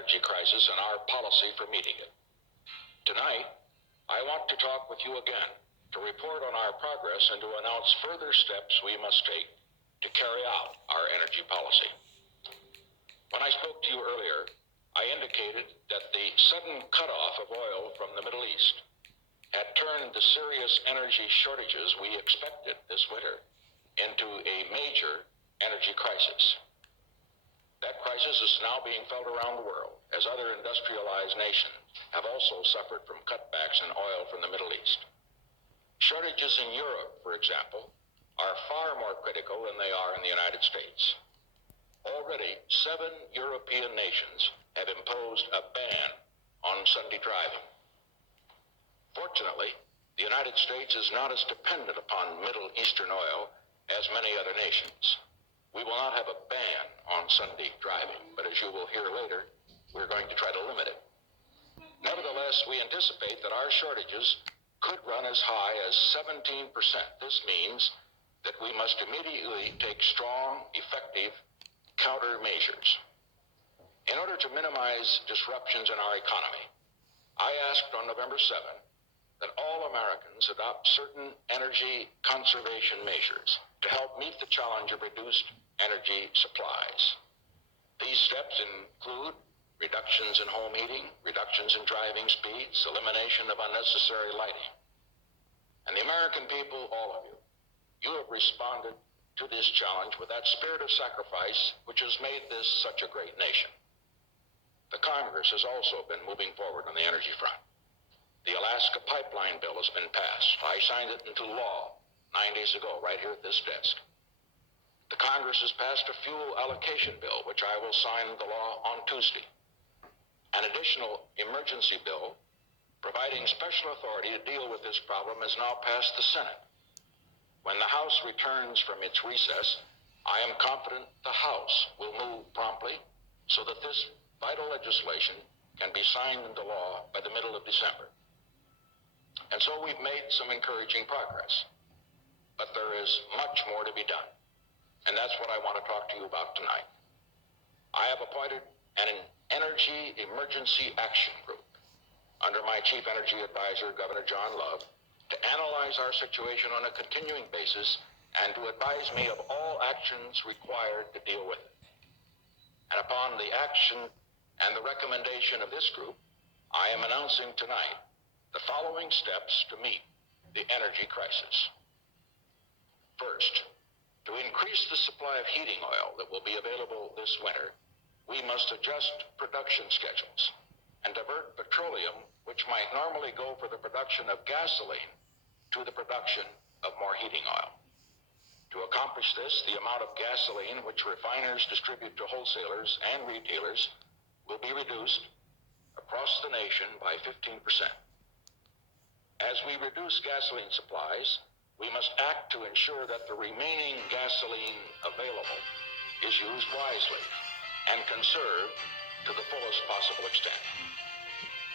energy crisis and our policy for meeting it. Tonight, I want to talk with you again to report on our progress and to announce further steps we must take to carry out our energy policy. When I spoke to you earlier, I indicated that the sudden cutoff of oil from the Middle East had turned the serious energy shortages we expected this winter into a major energy crisis. That crisis is now being felt around the world as other industrialized nations have also suffered from cutbacks in oil from the Middle East. Shortages in Europe, for example, are far more critical than they are in the United States. Already, 7 European nations have imposed a ban on Sunday driving. Fortunately, the United States is not as dependent upon Middle Eastern oil as many other nations. We will not have a ban on Sunday driving, but as you will hear later, we're going to try to limit it. Nevertheless, we anticipate that our shortages could run as high as 17%. This means that we must immediately take strong, effective countermeasures. In order to minimize disruptions in our economy, I asked on November 7th that all Americans adopt certain energy conservation measures to help meet the challenge of reduced energy supplies. These steps include reductions in home heating, reductions in driving speeds, elimination of unnecessary lighting. And the American people, all of you, you have responded to this challenge with that spirit of sacrifice which has made this such a great nation. The Congress has also been moving forward on the energy front. The Alaska Pipeline Bill has been passed. I signed it into law 9 days ago, right here at this desk. The Congress has passed a fuel allocation bill, which I will sign into law on Tuesday. An additional emergency bill providing special authority to deal with this problem has now passed the Senate. When the House returns from its recess, I am confident the House will move promptly so that this vital legislation can be signed into law by the middle of December. And so we've made some encouraging progress, but there is much more to be done. And that's what I want to talk to you about tonight. I have appointed an Energy Emergency Action Group under my Chief Energy Advisor, Governor John Love, to analyze our situation on a continuing basis and to advise me of all actions required to deal with it. And upon the action and the recommendation of this group, I am announcing tonight the following steps to meet the energy crisis. First, to increase the supply of heating oil that will be available this winter, we must adjust production schedules and divert petroleum, which might normally go for the production of gasoline, to the production of more heating oil. To accomplish this, the amount of gasoline which refiners distribute to wholesalers and retailers will be reduced across the nation by 15%. As we reduce gasoline supplies, we must act to ensure that the remaining gasoline available is used wisely and conserved to the fullest possible extent.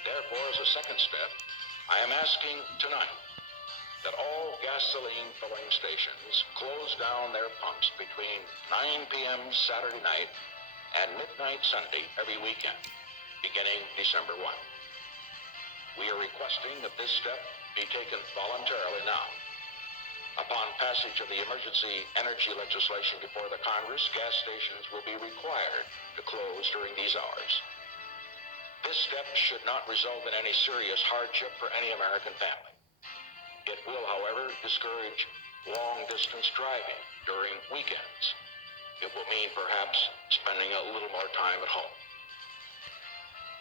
Therefore, as a second step, I am asking tonight that all gasoline filling stations close down their pumps between 9 p.m. Saturday night and midnight Sunday every weekend, beginning December 1. We are requesting that this step be taken voluntarily now. Upon passage of the emergency energy legislation before the Congress, gas stations will be required to close during these hours. This step should not result in any serious hardship for any American family. It will, however, discourage long-distance driving during weekends. It will mean perhaps spending a little more time at home.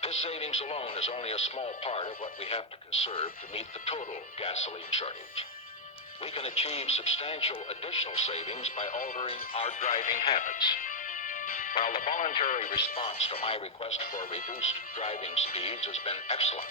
This savings alone is only a small part of what we have to conserve to meet the total gasoline shortage. We can achieve substantial additional savings by altering our driving habits. While the voluntary response to my request for reduced driving speeds has been excellent,